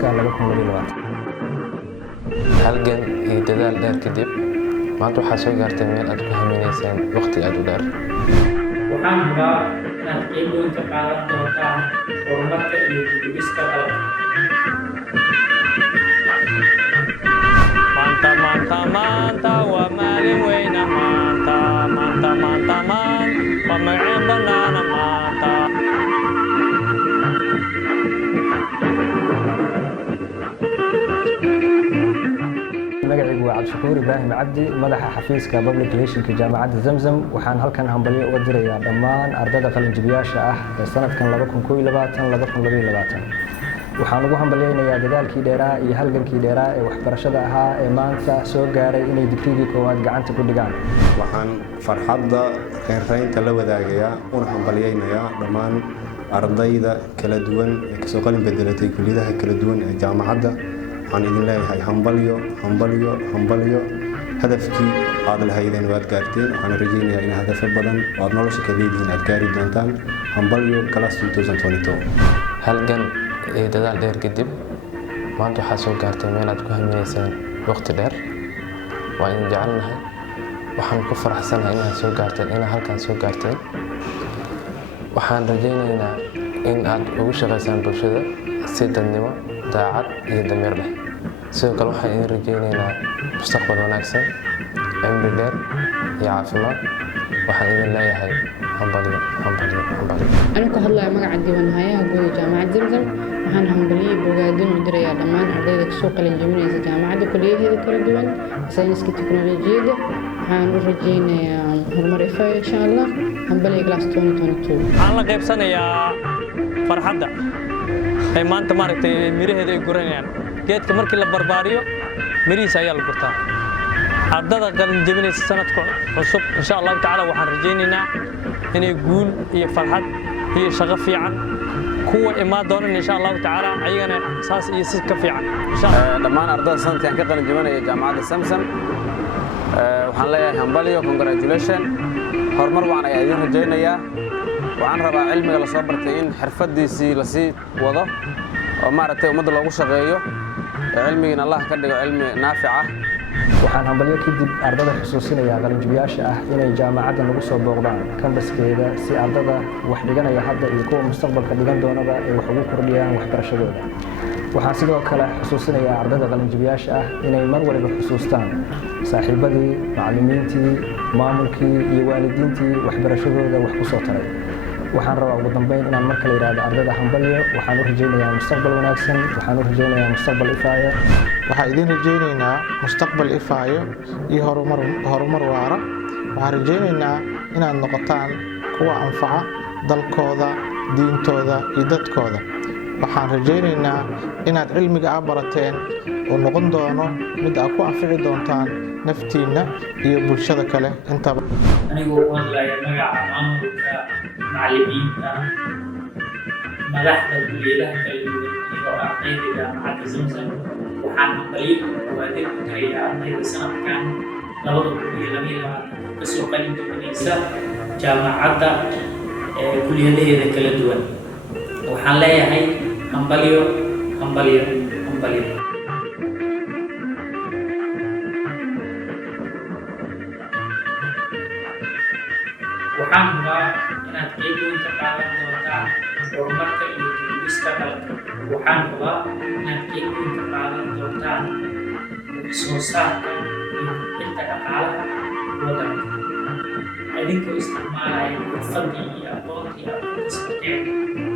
xafiiska 2022. halgan iyo dadaal dheer kadib maanta waxaa soo gaartay meel aad ku haminaysaan waqti aad u dheer. waxaan rabaa inaad qayb weyn ka qaadan doontaan horumarka iyo dib-u-dhiska dalka. maanta waa maalin weyna maanta waa magaceen bannaana maanta. magacaygu waa Cabdishakuur Ibraahim Cabdi, madaxa xafiiska Public Relationka Jaamacadda Zamzam. waxaan halkan hambalyo uga dirayaa dhammaan ardayda qalinjibiyaasha ah ee sanadkan 2021-2022. waxaan ugu hambalyaynayaa dadaalkii dheeraa iyo halgankii dheeraa ee waxbarashada ahaa ee maanta soo gaaray inay digriigii koowaad gacanta ku dhigaan. waxaan farxadda reynta la wadaagayaa una hambalyaynayaa dhammaan ardayda kala duwan ee kasoo qalin bedelatay kulliyadaha kala duwan ee jaamacadda. waxaan idin leeyahay hambalyo hadafkii aad lahaydeen waad gaarteen. waxaan rajaynayaa in hadafo badan oo aad nolosha ka leedihiin aad gaari doontaan. hambalyo class 2022. halgan iyo dadaal dheer kadib maanta waxaa soo gaartay meel aad ku haminaysaan waqti dheer. waa idin jecelnahay, waxaan ku faraxsanahay inaad halkan soo gaarteen. waxaan rajaynaynaa in aad ugu shaqaysaan bulshada si dadnimo, daacad iyo damiir leh. sidoo kale waxaan idin rajaynaynaa mustaqbal wanaagsan, cimri dheer iyo caafimaad. waxaan idin leeyahay hambalyo. Anigu ka hadlayo magaca diiwaanhayaha guud ee Jaamacadda Zamzam. waxaan hambalyo bogaadin u dirayaa dhammaan ardayda ka soo qalin jebinaysa jaamacadda kulliyadaheeda kala duwan, sayniska, tiknoolajiyadda. waxaan u rajaynayaa horumar ifaayo insha Allah. hambalyo class 2022. waxaan la qaybsanayaa farxadda ay maanta maaragtay miraheeda ay guranayaan. geedka markii la barbaariyo mirihiisa ayaa la gurtaa. ardada qalin jebinaysa sanadka cusub insha Allah tacaala waxaan rajaynaynaa inay guul iyo farxad iyo shaqo fiican kuwa imaan doonaan insha Allah tacaala ayagana saas iyo si ka fiican insha Allah. dhammaan ardayda sanadkan ka qalin jebinaya jaamacadda Zamzam waxaan leeyahay hambalyo, congratulation. horumar waan ayaa idin rajaynayaa. waxaan rabaa cilmiga la soo bartay in xirfadiisii la sii wado oo maaragtay ummadda loogu shaqeeyo. cilmigiina Allah ka dhigo cilmi naafic ah. waxaan hambalyo kadib ardada xusuusinayaa qalinjibiyaasha ah inay jaamacadda nagu soo booqdaan kambaskeeda si ardada wax dhiganaya hadda iyo kuwa mustaqbalka dhigan doonaba ay wax ugu kordhiyaan waxbarashadooda. waxaan sidoo kale xusuusinayaa ardada qalinjibiyaasha ah inay mar waliba xusuustaan saaxiibadii, macallimiintii, maamulkii iyo waalidiintii waxbarashadooda wax ku soo taray. waxaan rabaa ugu dambeyn inaan mar kale yidhaahdo ardayda hambalyo. waxaan u rajaynayaa mustaqbal wanaagsan, waxaan u rajaynayaa mustaqbal ifaayo. waxaan idin rajaynaynaa mustaqbal ifaayo iyo horumar waara. waxaan rajaynaynaa inaad noqotaan kuwa anfaca dalkooda, diintooda iyo dadkooda. waxaan rajaynaynaa inaad cilmiga aad barateen oo noqon doono mid aad ku anfici doontaan naftiinna iyo bulshada kale intaba. anigoo u hadlaya magaca maamulka, macallimiinta, madaxda kulliyadaha kala duwan iyo ardayda jaamacadda Zamzam. waxaan hambalyo bogaadin u dirayaa ardayda sanadkan 2022 kasoo qalin jebinaysa jaamacadda kulliyadaheeda kala duwan. waxaan leeyahay hambalyo. waxaan rabaa inaad qayb weyn ka qaadan doontaan horumarka iyo dib-u-dhiska dalka. waxaan rabaa inaad qayb weyn ka qaadan doontaan soo saarka iyo kobcinta dhaqaalaha waddanka. idinkoo isticmaalaya xirfadii iyo aqoontii aad ku kasbateen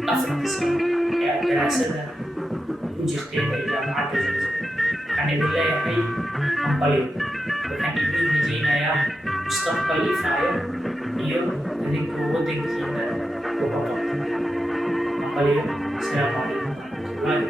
4 sano ee aad daraasada ku jirteen ee jaamacadda Zamzam. waxaan idin leeyahay hambalyo. waxaan idin rajaynayaa mustaqbal ifaayo iyo idinkoo waddankiina uga qabta. hambalyo. Assalaamu calaykum warahmatullaahi